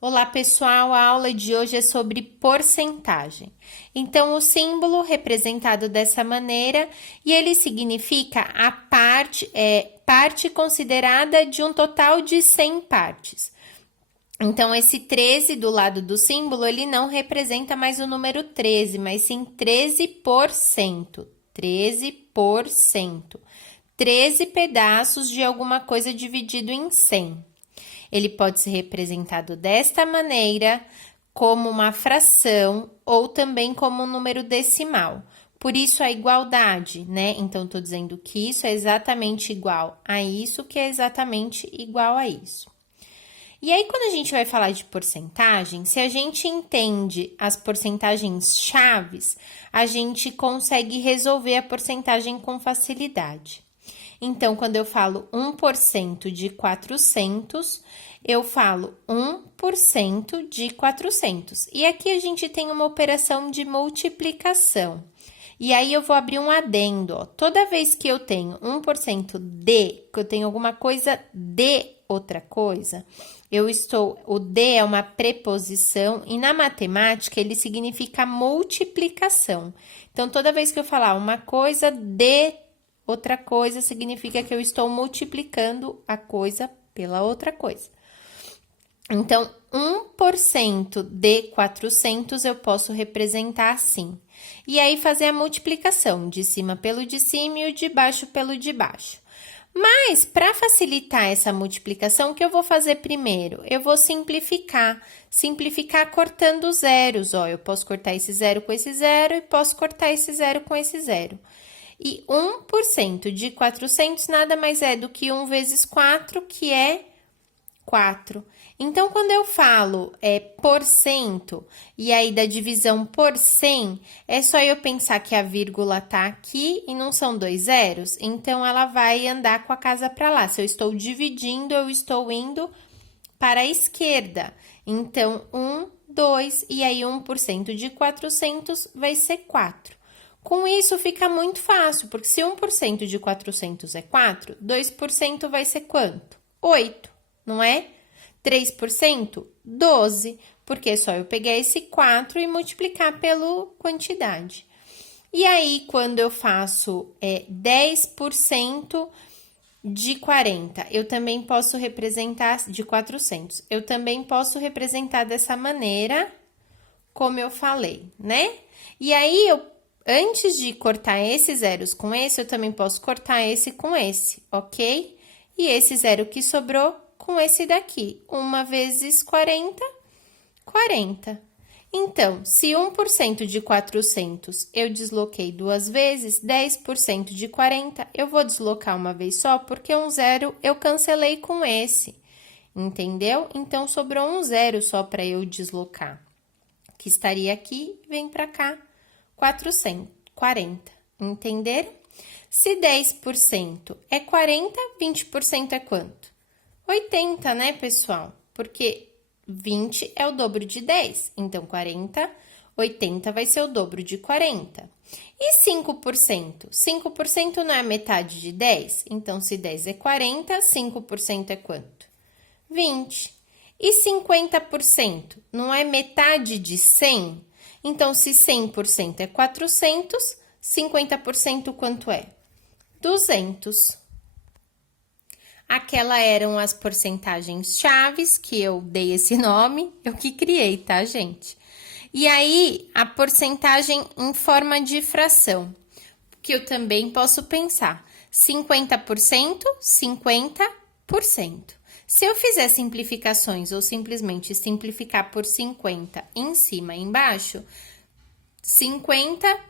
Olá, pessoal! A aula de hoje é sobre porcentagem. Então, o símbolo representado dessa maneira e ele significa a parte considerada de um total de 100 partes. Então, esse 13 do lado do símbolo, ele não representa mais o número 13, mas sim 13%. 13%. 13 pedaços de alguma coisa dividido em 100. Ele pode ser representado desta maneira, como uma fração ou também como um número decimal. Por isso a igualdade, né? Então, estou dizendo que isso é exatamente igual a isso, que é exatamente igual a isso. E aí, quando a gente vai falar de porcentagem, se a gente entende as porcentagens chaves, a gente consegue resolver a porcentagem com facilidade. Então, quando eu falo 1% de 400, eu falo 1% de 400. E aqui a gente tem uma operação de multiplicação. E aí, eu vou abrir um adendo, ó. Toda vez que eu tenho 1% de, que eu tenho alguma coisa de outra coisa, o de é uma preposição e na matemática ele significa multiplicação. Então, toda vez que eu falar uma coisa de outra coisa, significa que eu estou multiplicando a coisa pela outra coisa. Então, 1% de 400 eu posso representar assim. E aí, fazer a multiplicação de cima pelo de cima e o de baixo pelo de baixo. Mas, para facilitar essa multiplicação, o que eu vou fazer primeiro? Eu vou simplificar. Simplificar cortando zeros, ó. Eu posso cortar esse zero com esse zero e posso cortar esse zero com esse zero. E 1% de 400 nada mais é do que 1 vezes 4, que é 4. Então, quando eu falo porcento, e aí da divisão por 100, é só eu pensar que a vírgula tá aqui e não são dois zeros, então ela vai andar com a casa para lá. Se eu estou dividindo, eu estou indo para a esquerda. Então, 1, 2, e aí 1% de 400 vai ser 4. Com isso, fica muito fácil, porque se 1% de 400 é 4, 2% vai ser quanto? 8, não é? 3%? 12, porque é só eu pegar esse 4 e multiplicar pela quantidade. E aí, quando eu faço 10% de 40, eu também posso representar, de 400, eu também posso representar dessa maneira, como eu falei, né? E aí, antes de cortar esses zeros com esse, eu também posso cortar esse com esse, ok? E esse zero que sobrou com esse daqui. 1 vezes 40, 40. Então, se 1% de 400 eu desloquei duas vezes, 10% de 40 eu vou deslocar uma vez só, porque um zero eu cancelei com esse, entendeu? Então, sobrou um zero só para eu deslocar, que estaria aqui, vem para cá. 440, entenderam? Se 10% é 40, 20% é quanto? 80, né, pessoal? Porque 20 é o dobro de 10, então 40, 80 vai ser o dobro de 40. E 5%? 5% não é a metade de 10? Então, se 10 é 40, 5% é quanto? 20. E 50% não é metade de 100? Então, se 100% é 400, 50% quanto é? 200. Aquelas eram as porcentagens chaves, que eu dei esse nome, eu que criei, tá, gente? E aí, a porcentagem em forma de fração, que eu também posso pensar. 50%, 50%. Se eu fizer simplificações ou simplesmente simplificar por 50 em cima e embaixo, 50%,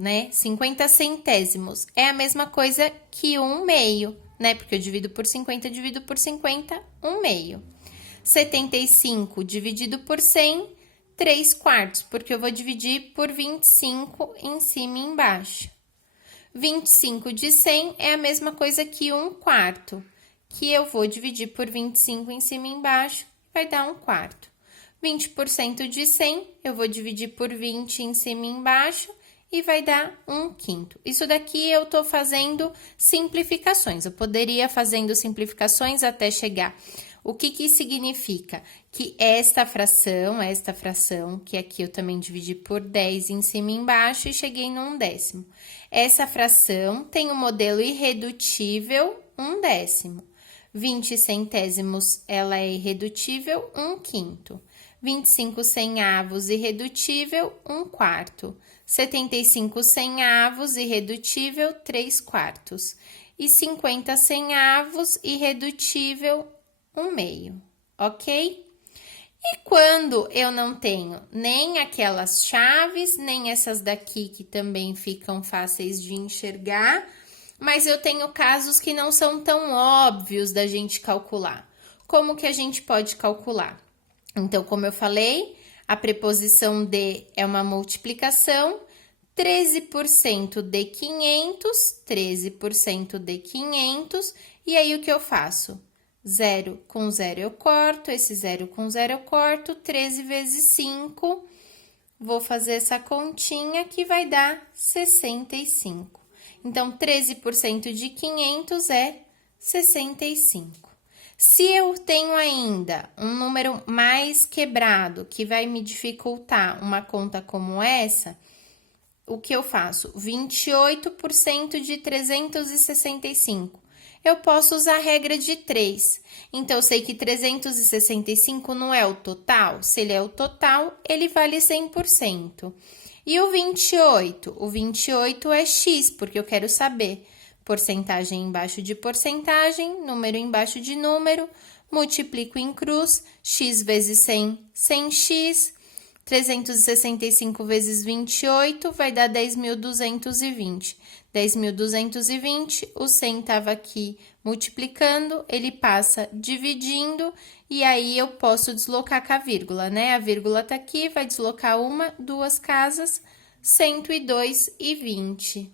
né? 50 centésimos é a mesma coisa que 1 meio, né? Porque eu divido por 50, divido por 50, 1 meio. 75 dividido por 100, 3 quartos, porque eu vou dividir por 25 em cima e embaixo. 25 de 100 é a mesma coisa que 1 quarto, que eu vou dividir por 25 em cima e embaixo, vai dar 1 quarto. 20% de 100, eu vou dividir por 20 em cima e embaixo, e vai dar 1 quinto. Isso daqui eu tô fazendo simplificações, eu poderia fazendo simplificações até chegar O que que significa? Que esta fração, que aqui eu também dividi por 10 em cima e embaixo e cheguei num décimo. Essa fração tem o modelo irredutível 1/10. 20 centésimos, ela é irredutível 1/5. 25 centavos, irredutível 1/4. 75 centavos, irredutível 3/4. E 50 centavos, irredutível 1/2, ok? E quando eu não tenho nem aquelas chaves, nem essas daqui que também ficam fáceis de enxergar, mas eu tenho casos que não são tão óbvios da gente calcular. Como que a gente pode calcular? Então, como eu falei, a preposição de é uma multiplicação, 13% de 500, 13% de 500, e aí o que eu faço? 0 com 0 eu corto, esse 0 com 0 eu corto, 13 vezes 5, vou fazer essa continha que vai dar 65. Então, 13% de 500 é 65. Se eu tenho ainda um número mais quebrado, que vai me dificultar uma conta como essa, o que eu faço? 28% de 365. Eu posso usar a regra de 3. Então, eu sei que 365 não é o total. Se ele é o total, ele vale 100%. E o 28? O 28 é x, porque eu quero saber porcentagem embaixo de porcentagem, número embaixo de número, multiplico em cruz, x vezes 100, 100x, 365 vezes 28 vai dar 10.220. 10.220, o 100 estava aqui multiplicando, ele passa dividindo, e aí eu posso deslocar com a vírgula, né? A vírgula tá aqui, vai deslocar uma, duas casas, 102,20.